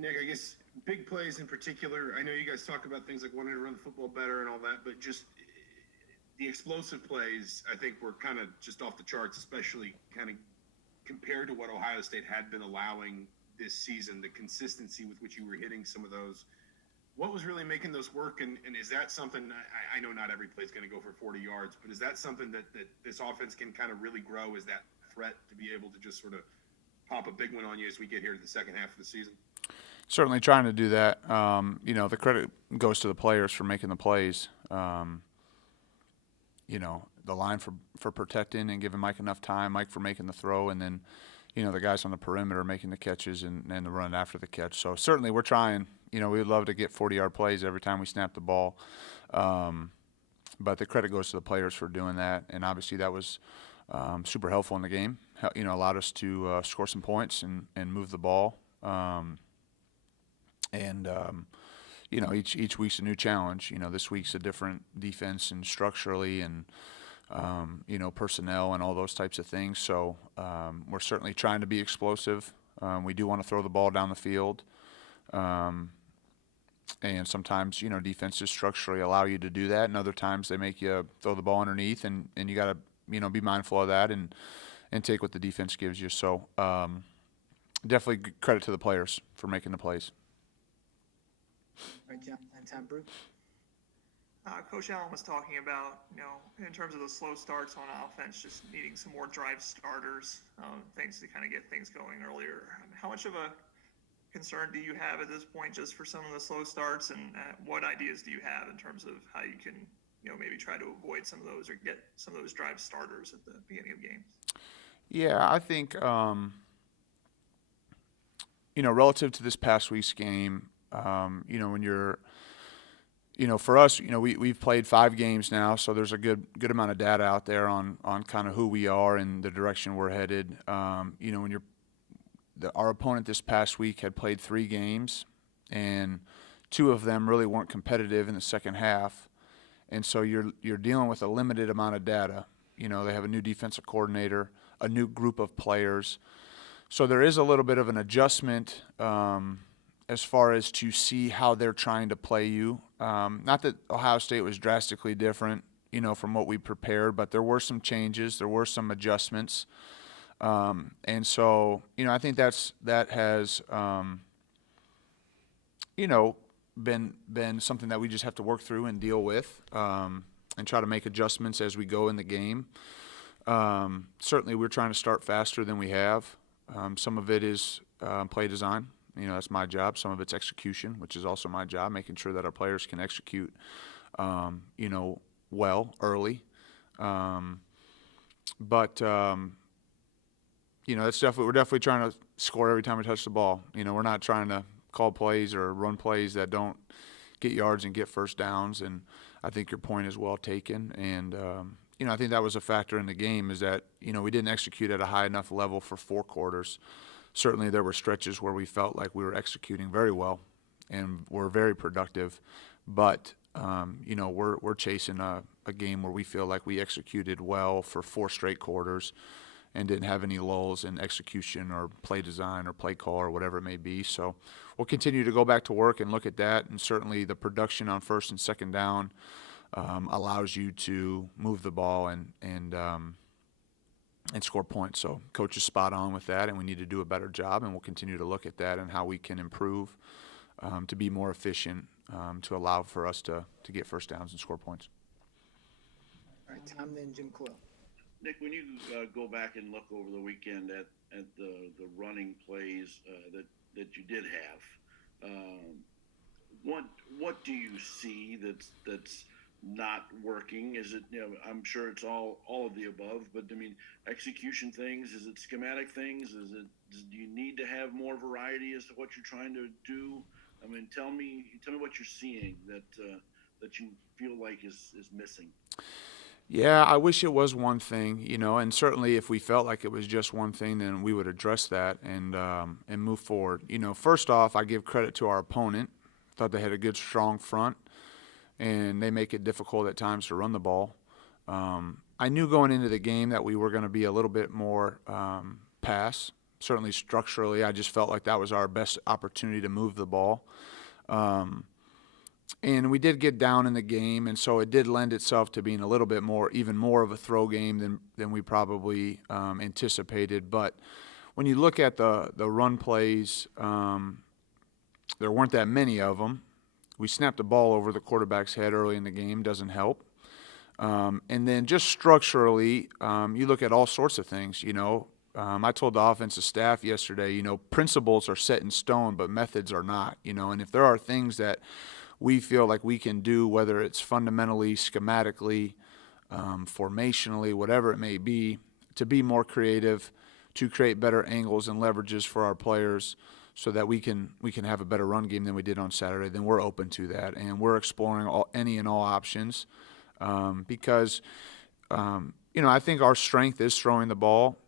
Nick, I guess big plays in particular. I know you guys talk about things like wanting to run the football better and all that, but just the explosive plays, I think, were kind of just off the charts, especially kind of compared to what Ohio State had been allowing this season. The consistency with which you were hitting some of those. What was really making those work, and is that something, I know not every play is going to go for 40 yards, but is that something that this offense can kind of really grow? Is that threat to be able to just sort of pop a big one on you as we get here to the second half of the season? Certainly trying to do that. The credit goes to the players for making the plays. The line for protecting and giving Mike enough time, Mike for making the throw, and then, the guys on the perimeter making the catches and the run after the catch. So certainly we're trying. We would love to get 40-yard plays every time we snap the ball. But the credit goes to the players for doing that, and obviously that was super helpful in the game. Allowed us to score some points and move the ball. Each week's a new challenge. This week's a different defense and structurally and, personnel and all those types of things. So we're certainly trying to be explosive. We do want to throw the ball down the field. And sometimes, defenses structurally allow you to do that, and other times they make you throw the ball underneath, and you got to, be mindful of that and take what the defense gives you. So definitely credit to the players for making the plays. Right, John, and Tom Brew. Coach Allen was talking about, in terms of the slow starts on offense, just needing some more drive starters, things to kind of get things going earlier. How much of a concern do you have at this point just for some of the slow starts, and what ideas do you have in terms of how you can, maybe try to avoid some of those or get some of those drive starters at the beginning of games? Yeah, I think, relative to this past week's game, when you're, for us, we've played 5 games now, so there's a good amount of data out there on kind of who we are and the direction we're headed. When our opponent this past week had played 3 games, and 2 of them really weren't competitive in the second half, and so you're dealing with a limited amount of data. They have a new defensive coordinator, a new group of players, so there is a little bit of an adjustment as far as to see how they're trying to play you. Not that Ohio State was drastically different, from what we prepared, but there were some changes, there were some adjustments. And so, I think that has, been something that we just have to work through and deal with, and try to make adjustments as we go in the game. Certainly we're trying to start faster than we have. Some of it is play design. That's my job. Some of it's execution, which is also my job, making sure that our players can execute, well early. We're definitely trying to score every time we touch the ball. We're not trying to call plays or run plays that don't get yards and get first downs. And I think your point is well taken. And, I think that was a factor in the game, is that, we didn't execute at a high enough level for 4 quarters. Certainly there were stretches where we felt like we were executing very well and were very productive. But, we're chasing a game where we feel like we executed well for 4 straight quarters and didn't have any lulls in execution or play design or play call or whatever it may be. So we'll continue to go back to work and look at that. And certainly the production on first and second down allows you to move the ball and score points. So coach is spot on with that, and we need to do a better job, and we'll continue to look at that and how we can improve to be more efficient, to allow for us to get first downs and score points. All right, Tom, then Jim Coyle. Nick, when you go back and look over the weekend at the running plays that you did have, what do you see that's not working? Is it, I'm sure it's all of the above, but I mean, execution things, is it schematic things? Do you need to have more variety as to what you're trying to do? I mean, tell me what you're seeing that you feel like is missing. Yeah, I wish it was one thing, and certainly if we felt like it was just one thing, then we would address that and move forward. First off, I give credit to our opponent. Thought they had a good, strong front, and they make it difficult at times to run the ball. I knew going into the game that we were going to be a little bit more pass certainly structurally, I just felt like that was our best opportunity to move the ball. And we did get down in the game, and so it did lend itself to being a little bit more, even more of a throw game than we probably anticipated. But when you look at the run plays, there weren't that many of them. We snapped the ball over the quarterback's head early in the game, doesn't help. And then just structurally, you look at all sorts of things, you know. I told the offensive staff yesterday, you know, principles are set in stone, but methods are not, you know. And if there are things that we feel like we can do, whether it's fundamentally, schematically, formationally, whatever it may be, to be more creative, to create better angles and leverages for our players so that we can have a better run game than we did on Saturday, then we're open to that. And we're exploring any and all options because, you know, I think our strength is throwing the ball,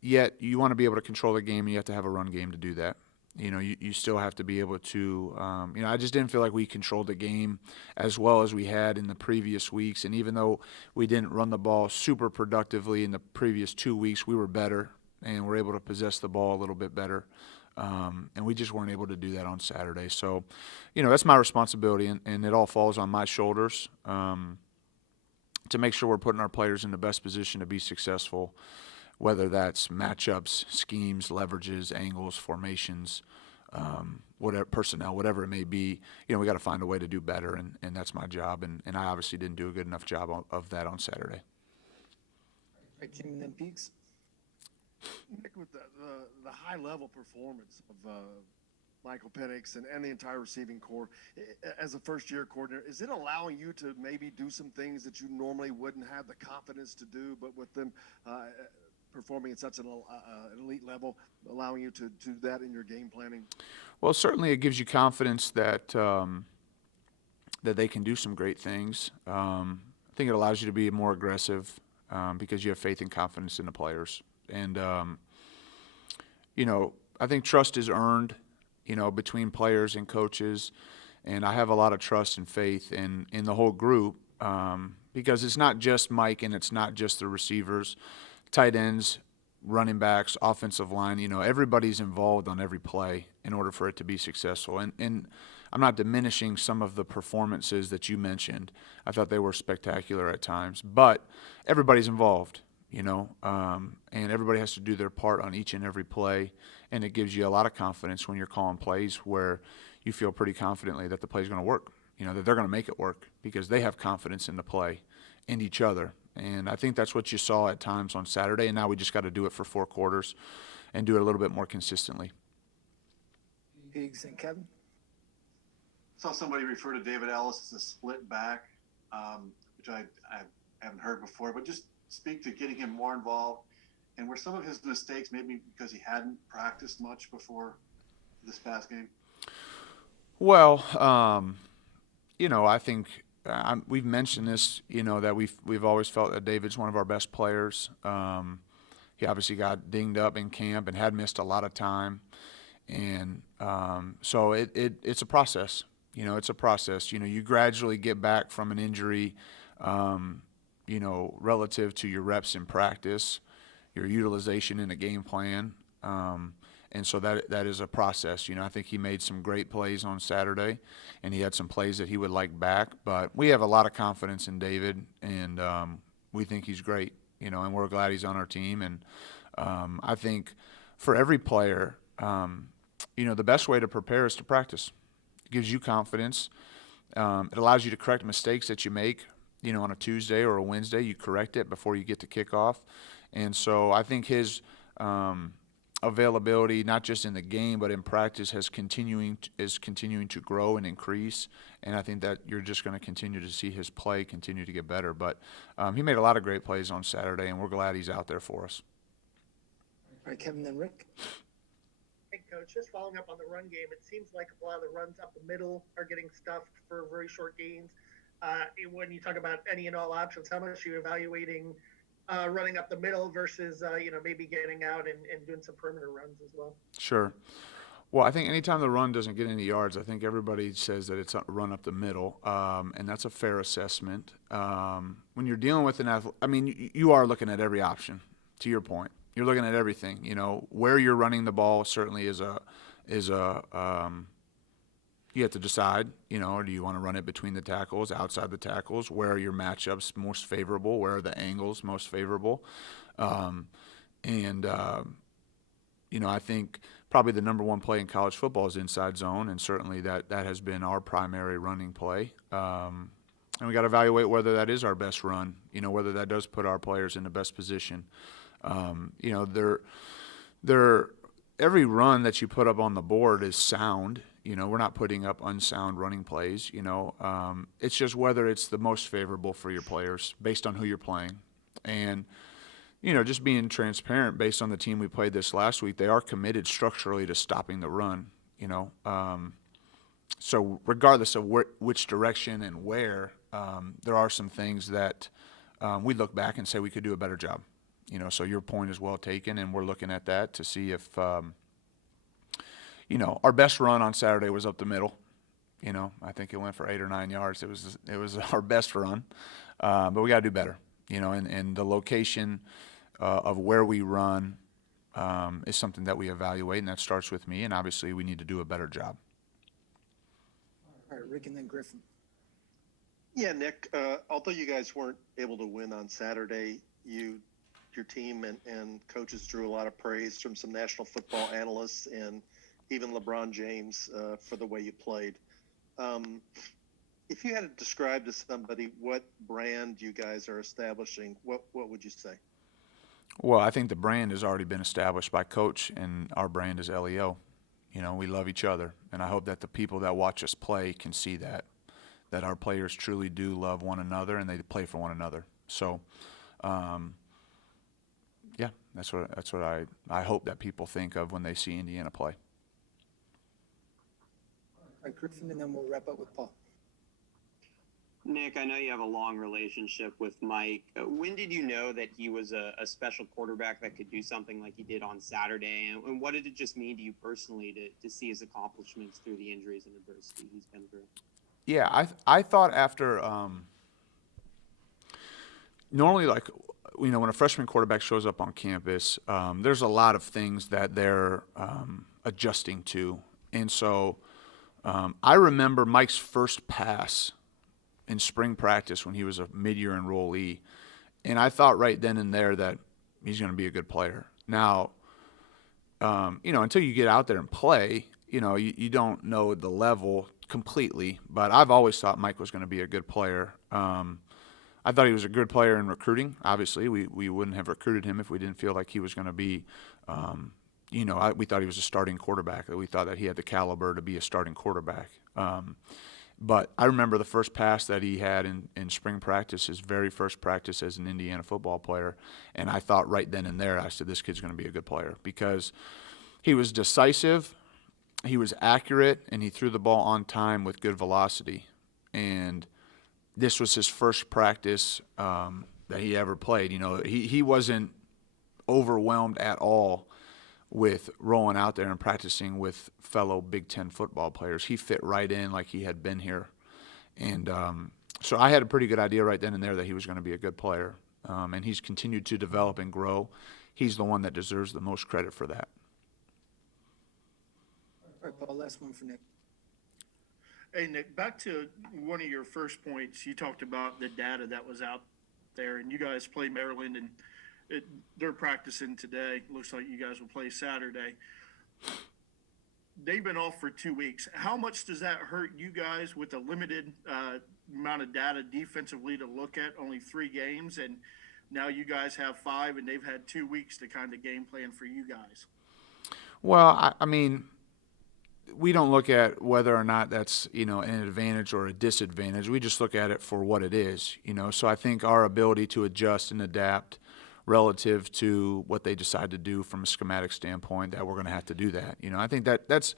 yet you want to be able to control the game and you have to have a run game to do that. You know, you still have to be able to, you know, I just didn't feel like we controlled the game as well as we had in the previous weeks. And even though we didn't run the ball super productively in the previous 2 weeks, we were better and were able to possess the ball a little bit better. And we just weren't able to do that on Saturday. So, you know, that's my responsibility, and it all falls on my shoulders to make sure we're putting our players in the best position to be successful, whether that's matchups, schemes, leverages, angles, formations, whatever, personnel, whatever it may be. You know, we got to find a way to do better, and that's my job. And I obviously didn't do a good enough job of that on Saturday. All right, Jim, and then Peaks. Nick, with the high level performance of Michael Penix and the entire receiving corps, as a first year coordinator, is it allowing you to maybe do some things that you normally wouldn't have the confidence to do, but with them performing at such an elite level, allowing you to do that in your game planning? Well, certainly it gives you confidence that that they can do some great things. I think it allows you to be more aggressive because you have faith and confidence in the players. And, you know, I think trust is earned, you know, between players and coaches. And I have a lot of trust and faith in the whole group because it's not just Mike and it's not just the receivers, tight ends, running backs, offensive line. You know, everybody's involved on every play in order for it to be successful. And I'm not diminishing some of the performances that you mentioned. I thought they were spectacular at times. But everybody's involved. You know, and everybody has to do their part on each and every play, and it gives you a lot of confidence when you're calling plays where you feel pretty confidently that the play's going to work, you know, that they're going to make it work because they have confidence in the play and each other. And I think that's what you saw at times on Saturday, and now we just got to do it for 4 quarters and do it a little bit more consistently. Peaks and Kevin. Saw somebody refer to David Ellis as a split back, which I haven't heard before, but just speak to getting him more involved, and were some of his mistakes maybe because he hadn't practiced much before this past game? Well, you know, I think we've mentioned this, you know, that we've always felt that David's one of our best players. He obviously got dinged up in camp and had missed a lot of time, and so it's a process. You know, it's a process. You know, you gradually get back from an injury. You know, relative to your reps in practice, your utilization in a game plan. And so that is a process. You know, I think he made some great plays on Saturday, and he had some plays that he would like back. But we have a lot of confidence in David, and we think he's great, you know, and we're glad he's on our team. And I think for every player, you know, the best way to prepare is to practice. It gives you confidence. It allows you to correct mistakes that you make. You know, on a Tuesday or a Wednesday, you correct it before you get to kickoff. And so I think his availability, not just in the game, but in practice, is continuing to grow and increase. And I think that you're just going to continue to see his play continue to get better. But he made a lot of great plays on Saturday, and we're glad he's out there for us. All right, Kevin, then Rick. Hey, Coach, just following up on the run game, it seems like a lot of the runs up the middle are getting stuffed for very short gains. When you talk about any and all options, how much are you evaluating running up the middle versus, you know, maybe getting out and doing some perimeter runs as well? Sure. Well, I think anytime the run doesn't get any yards, I think everybody says that it's a run up the middle, and that's a fair assessment. When you're dealing with I mean, you are looking at every option, to your point. you're looking at everything. You know, where you're running the ball certainly is a you have to decide, you know, do you want to run it between the tackles, outside the tackles? Where are your matchups most favorable? Where are the angles most favorable? You know, I think probably the number one play in college football is inside zone, and certainly that has been our primary running play. And we got to evaluate whether that is our best run, you know, whether that does put our players in the best position. You know, every run that you put up on the board is sound. You know, we're not putting up unsound running plays, you know. It's just whether it's the most favorable for your players based on who you're playing. And, you know, just being transparent based on the team we played this last week, they are committed structurally to stopping the run, you know. So regardless of which direction and where, there are some things that we look back and say we could do a better job. You know, so your point is well taken, and we're looking at that to see if, you know, our best run on Saturday was up the middle. You know, I think it went for 8 or 9 yards. It was our best run, but we got to do better. You know, and the location of where we run is something that we evaluate, and that starts with me. And obviously, we need to do a better job. All right, Rick and then Griffin. Yeah, Nick, although you guys weren't able to win on Saturday, your team and coaches drew a lot of praise from some national football analysts and even LeBron James for the way you played. If you had to describe to somebody what brand you guys are establishing, what would you say? Well, I think the brand has already been established by Coach, and our brand is LEO. You know, we love each other, and I hope that the people that watch us play can see that our players truly do love one another and they play for one another. So, yeah, that's what I hope that people think of when they see Indiana play. All right, Griffin, and then we'll wrap up with Paul. Nick, I know you have a long relationship with Mike. When did you know that he was a special quarterback that could do something like he did on Saturday? And what did it just mean to you personally to see his accomplishments through the injuries and adversity he's been through? Yeah, I thought after normally, like, you know, when a freshman quarterback shows up on campus, there's a lot of things that they're adjusting to. And so I remember Mike's first pass in spring practice when he was a mid-year enrollee, and I thought right then and there that he's going to be a good player. Now, you know, until you get out there and play, you know, you don't know the level completely, but I've always thought Mike was going to be a good player. I thought he was a good player in recruiting. Obviously, we wouldn't have recruited him if we didn't feel like he was going to be, you know, we thought he was a starting quarterback, that we thought that he had the caliber to be a starting quarterback. But I remember the first pass that he had in spring practice, his very first practice as an Indiana football player, and I thought right then and there, I said, this kid's going to be a good player because he was decisive, he was accurate, and he threw the ball on time with good velocity. And this was his first practice that he ever played. You know, he wasn't overwhelmed at all with rolling out there and practicing with fellow Big Ten football players. He fit right in like he had been here. And so I had a pretty good idea right then and there that he was going to be a good player. And he's continued to develop and grow. He's the one that deserves the most credit for that. All right, Paul, last one for Nick. Hey, Nick, back to one of your first points. You talked about the data that was out there, and you guys play Maryland, and they're practicing today. Looks like you guys will play Saturday. They've been off for 2 weeks. How much does that hurt you guys with a limited amount of data defensively to look at, only 3 games, and now you guys have 5, and they've had 2 weeks to kind of game plan for you guys? Well, I mean, we don't look at whether or not that's, you know, an advantage or a disadvantage. We just look at it for what it is, you know. So I think our ability to adjust and adapt relative to what they decide to do from a schematic standpoint, that we're going to have to do that. You know, I think that's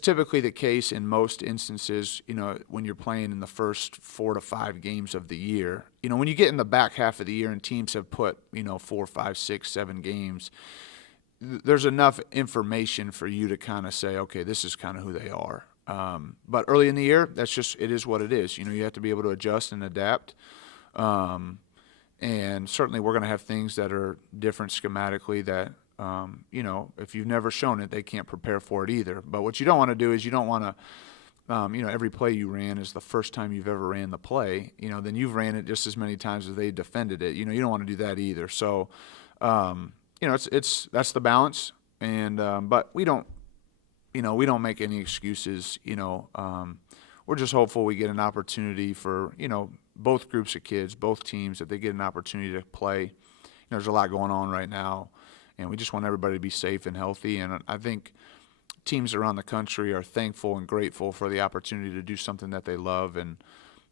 typically the case in most instances, you know, when you're playing in the first 4 to 5 games of the year. You know, when you get in the back half of the year and teams have put, you know, 4, 5, 6, 7 games, there's enough information for you to kind of say, okay, this is kind of who they are. But early in the year, it is what it is. You know, you have to be able to adjust and adapt. And certainly we're going to have things that are different schematically that, you know, if you've never shown it, they can't prepare for it either. But what you don't want to do is you don't want to, you know, every play you ran is the first time you've ever ran the play. You know, then you've ran it just as many times as they defended it. You know, you don't want to do that either. So, you know, that's the balance. And but we don't, you know, we don't make any excuses. You know, we're just hopeful we get an opportunity for, you know, both groups of kids, both teams, that they get an opportunity to play. You know, there's a lot going on right now, and we just want everybody to be safe and healthy. And I think teams around the country are thankful and grateful for the opportunity to do something that they love, and,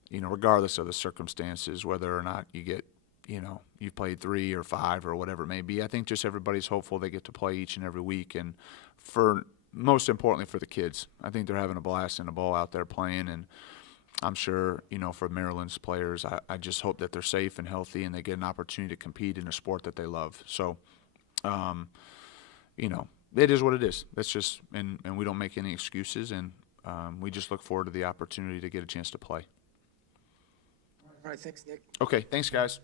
you know, regardless of the circumstances, whether or not you get, you know, you've played 3 or 5 or whatever it may be. I think just everybody's hopeful they get to play each and every week, and for most importantly for the kids, I think they're having a blast and a ball out there playing, and I'm sure, you know, for Maryland's players, I just hope that they're safe and healthy and they get an opportunity to compete in a sport that they love. So, you know, it is what it is. That's just, and we don't make any excuses, and we just look forward to the opportunity to get a chance to play. All right, thanks, Nick. Okay, thanks, guys.